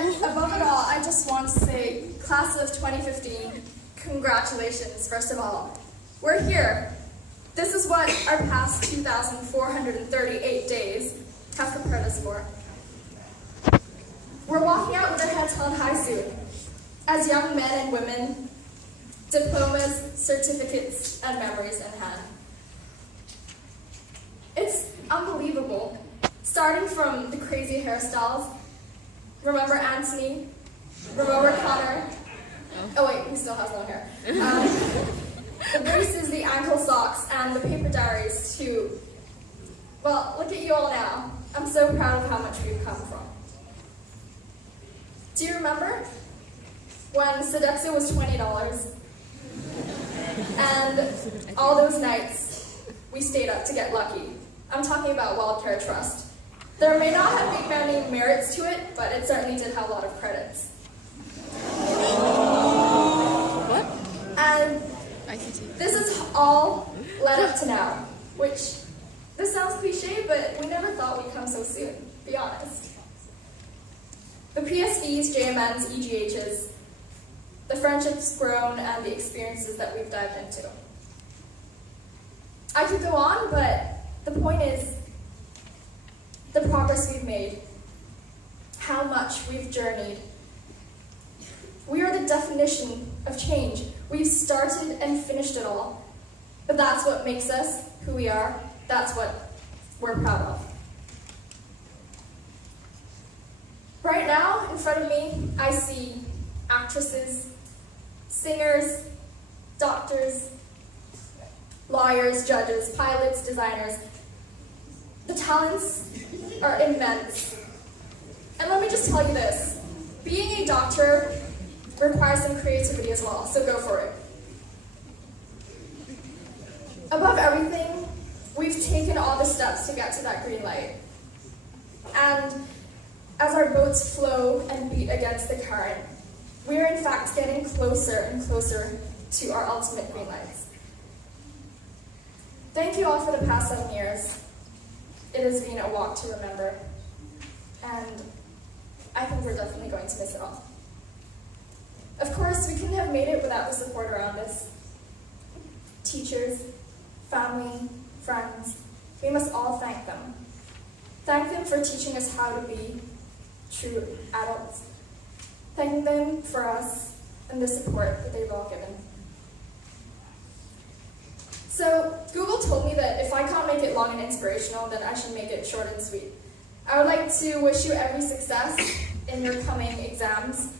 But above it all, I just want to say, class of 2015, congratulations, first of all. We're here. This is what our past 2,438 days have prepared us for. We're walking out with our heads held high soon. As young men and women, diplomas, certificates, and memories in hand. It's unbelievable. Starting from the crazy hairstyles. Remember Anthony? Remember Connor? Oh wait, he still has long hair. The braces, the ankle socks, and the paper diaries too. Well, look at you all now. I'm so proud of how much we've come from. Do you remember when Sodexo was $20? And all those nights we stayed up to get lucky. I'm talking about Wildcare Trust. There may not have been many merits to it, but it certainly did have a lot of credits. What? And this is all led up to now, which, this sounds cliche, but we never thought we'd come so soon, be honest. The PSVs, JMNs, EGHs, the friendships grown, and the experiences that we've dived into. I could go on, but the point is the progress we've made, how much we've journeyed. We are the definition of change. We've started and finished it all. But that's what makes us who we are. That's what we're proud of. Right now, in front of me, I see actresses, singers, doctors, lawyers, judges, pilots, designers. The talents are immense. And let me just tell you this, being a doctor requires some creativity as well, so go for it. Above everything, we've taken all the steps to get to that green light. And as our boats flow and beat against the current, we are in fact getting closer and closer to our ultimate green lights. Thank you all for the past 7 years. It has been a walk to remember, and I think we're definitely going to miss it all. Of course, we couldn't have made it without the support around us. Teachers, family, friends, we must all thank them. Thank them for teaching us how to be true adults. Thank them for us and the support that they've all given. So, Google told me that if I can't make it long and inspirational, then I should make it short and sweet. I would like to wish you every success in your coming exams,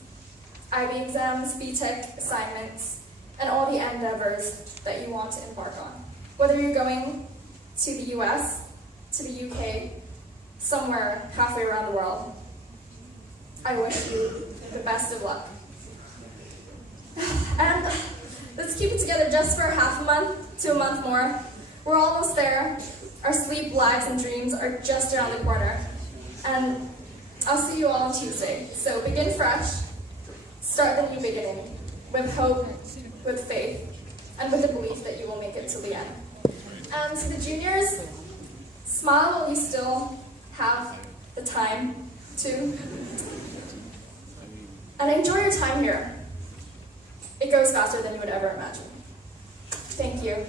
IB exams, BTEC assignments, and all the endeavors that you want to embark on. Whether you're going to the US, to the UK, somewhere halfway around the world, I wish you the best of luck. And let's keep it together just for half a month to a month more. We're almost there. Our sleep, lives, and dreams are just around the corner. And I'll see you all on Tuesday. So begin fresh, start the new beginning, with hope, with faith, and with the belief that you will make it to the end. And to the juniors, smile while you still have the time to. And enjoy your time here. It goes faster than you would ever imagine. Thank you.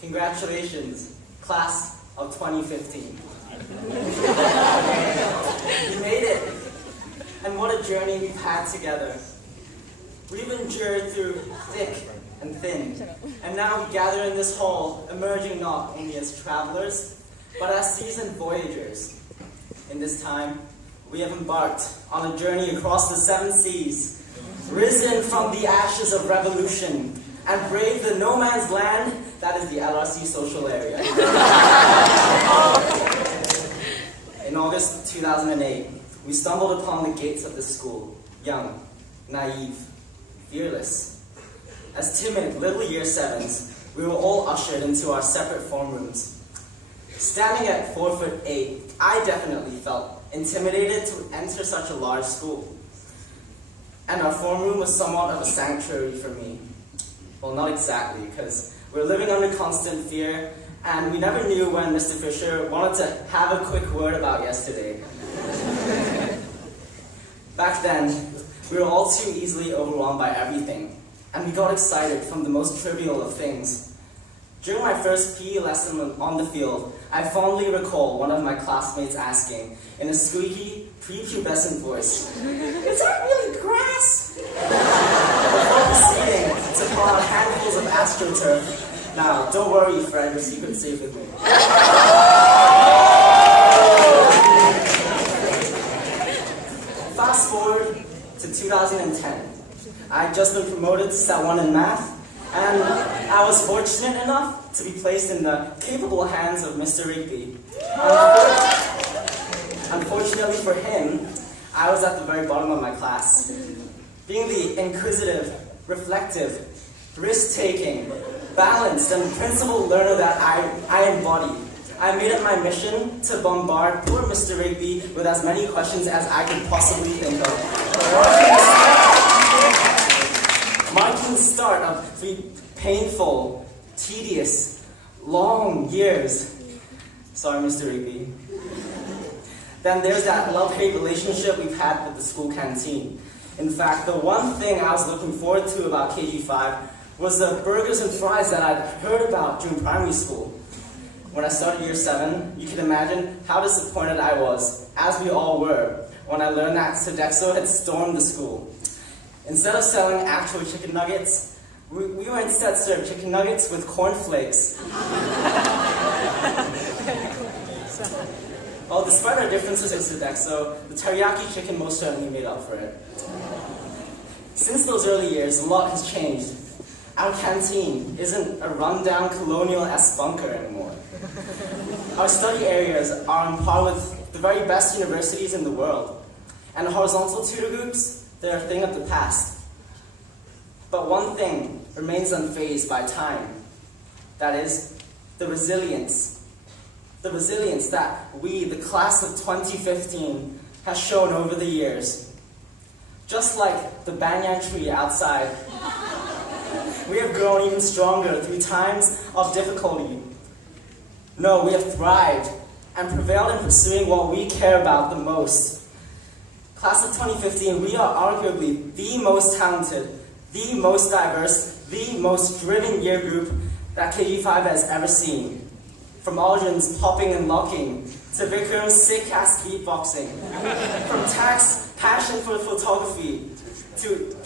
Congratulations, class of 2015. You made it. And what a journey we've had together. We've endured through thick and thin. And now we gather in this hall, emerging not only as travelers, but as seasoned voyagers. In this time, we have embarked on a journey across the 7 seas, risen from the ashes of revolution, and braved the no man's land that is the LRC social area. In August 2008, we stumbled upon the gates of this school, young, naive, fearless. As timid little year 7s, we were all ushered into our separate form rooms. Standing at 4'8", I definitely felt intimidated to enter such a large school. And our form room was somewhat of a sanctuary for me. Well, not exactly, because we were living under constant fear, and we never knew when Mr. Fisher wanted to have a quick word about yesterday. Back then, we were all too easily overwhelmed by everything, and we got excited from the most trivial of things. During my first PE lesson on the field, I fondly recall one of my classmates asking, in a squeaky, prepubescent voice, "Is that really grass?" Before proceeding to pull out handfuls of AstroTurf. Now, don't worry, Fred, your secret's safe with me. Fast forward to 2010. I had just been promoted to Stat 1 in math, and I was fortunate enough to be placed in the capable hands of Mr. Rigby. Unfortunately for him, I was at the very bottom of my class. Being the inquisitive, reflective, risk-taking, balanced, and principled learner that I embody, I made it my mission to bombard poor Mr. Rigby with as many questions as I could possibly think of. Marking the start of 3 painful, tedious, long years. Sorry, Mr. Rigby. Then there's that love-hate relationship we've had with the school canteen. In fact, the one thing I was looking forward to about KG5 was the burgers and fries that I'd heard about during primary school. When I started year 7, you can imagine how disappointed I was, as we all were, when I learned that Sodexo had stormed the school. Instead of selling actual chicken nuggets, we were instead served chicken nuggets with cornflakes. Well, despite our differences with Sodexo, the teriyaki chicken most certainly made up for it. Since those early years, a lot has changed. Our canteen isn't a rundown colonial-esque bunker anymore. Our study areas are on par with the very best universities in the world. And horizontal tutor groups, they're a thing of the past. But one thing remains unfazed by time. That is, the resilience. The resilience that we, the class of 2015, has shown over the years. Just like the banyan tree outside, we have grown even stronger through times of difficulty. No, we have thrived and prevailed in pursuing what we care about the most. Class of 2015, we are arguably the most talented, the most diverse, the most driven year group that KG5 has ever seen. From Aldrin's popping and locking, to Vikram's sick-ass beatboxing, from Tak's passion for photography, to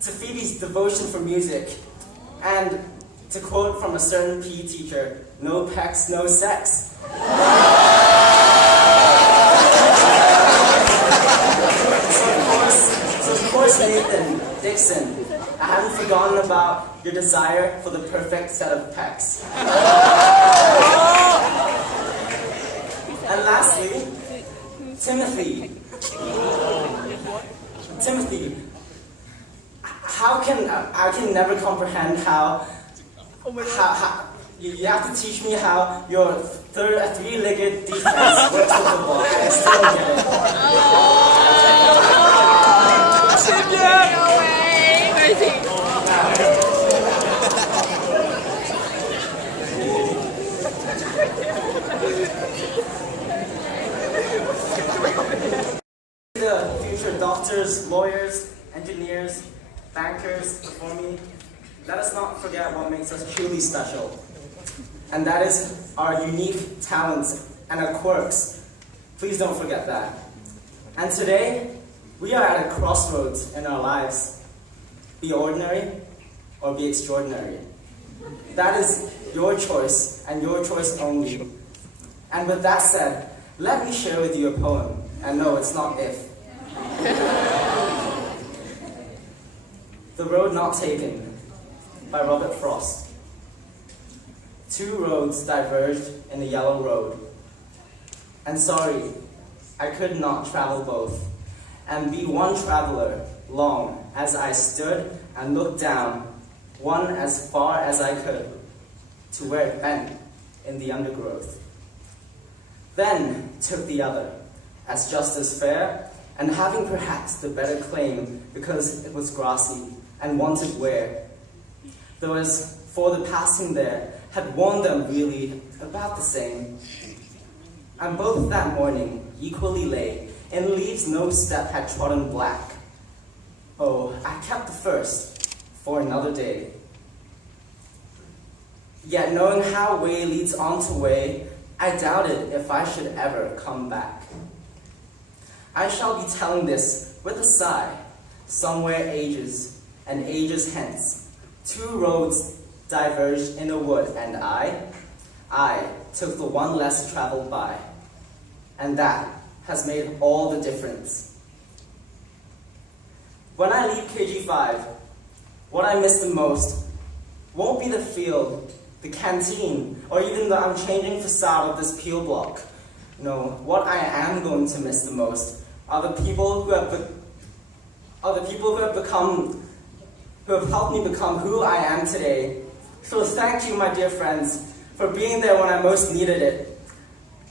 Phoebe's devotion for music, and to quote from a certain PE teacher, no pecs, no sex. So of course, Nathan, Dixon, I haven't forgotten about your desire for the perfect set of pecs. And lastly, Timothy, I can never comprehend how you have to teach me how your three-legged defense works with the ball. I still don't get it. No way! Crazy. The future doctors, lawyers, engineers, bankers before me, let us not forget what makes us truly special. And that is our unique talents and our quirks. Please don't forget that. And today, we are at a crossroads in our lives. Be ordinary or be extraordinary. That is your choice and your choice only. And with that said, let me share with you a poem. And no, it's not if. The Road Not Taken by Robert Frost. 2 roads diverged in the yellow road. And sorry, I could not travel both, and be one traveler long as I stood and looked down, one as far as I could, to where it bent in the undergrowth. Then took the other, as just as fair, and having perhaps the better claim because it was grassy and wanted wear. Though as for the passing there, had worn them really about the same. And both that morning equally lay, in leaves no step had trodden black. Oh, I kept the first for another day. Yet knowing how way leads on to way, I doubted if I should ever come back. I shall be telling this with a sigh, somewhere ages and ages hence. Two roads diverged in a wood, and I took the one less traveled by. And that has made all the difference. When I leave KG5, what I miss the most won't be the field, the canteen, or even the unchanging facade of this peel block. No, what I am going to miss the most are the people who have helped me become who I am today. So thank you, my dear friends, for being there when I most needed it.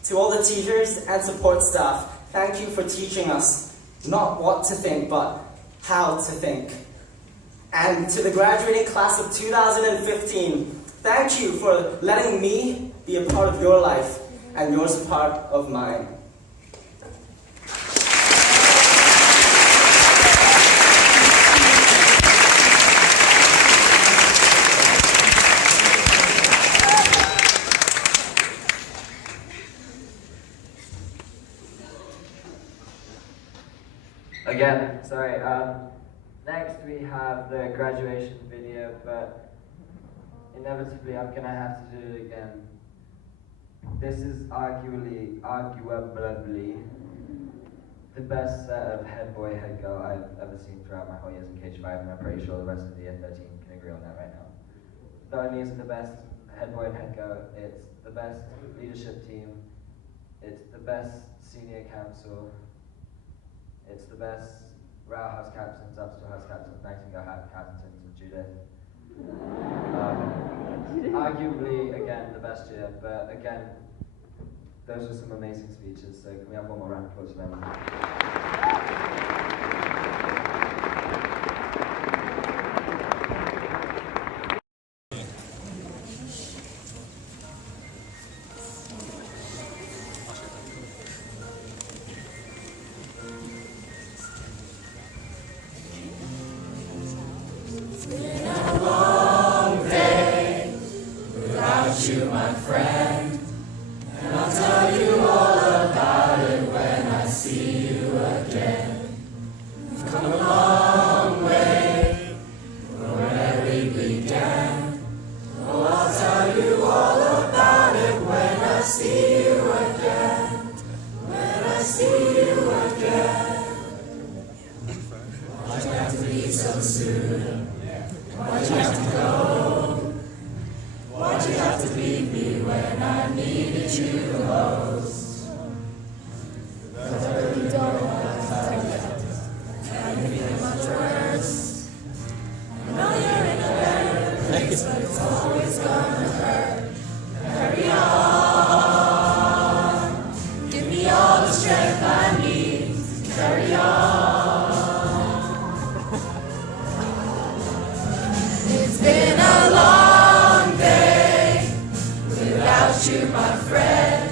To all the teachers and support staff, thank you for teaching us not what to think, but how to think. And to the graduating class of 2015, thank you for letting me be a part of your life and yours a part of mine. Again, sorry. Next we have the graduation video, but inevitably I'm gonna have to do it again. This is arguably the best set of head boy, head girl I've ever seen throughout my whole years in KG5, and I'm pretty sure the rest of the year 13 can agree on that right now. Not only is it the best head boy and head girl, it's the best leadership team, it's the best senior council, it's the best Row House captains, Upstill House captains, Nightingale House captains, and Judith. Arguably, again, the best year, but again, those were some amazing speeches, so can we have one more round of applause for them? You, my friend, and I'll tell you all about it when I see you again. We've come a long way from where we began. Oh, I'll tell you all about it when I see you again. When I see you again. Why'd you have to leave so soon? Why'd you have to go? Why'd you have to leave me when I needed you the most? Because I really don't want to tell you. And you feel much worse. I know you're in a better place, but it's always gonna hurt. Carry on. Give me all the strength I need to carry on. It's been a long you, my friend,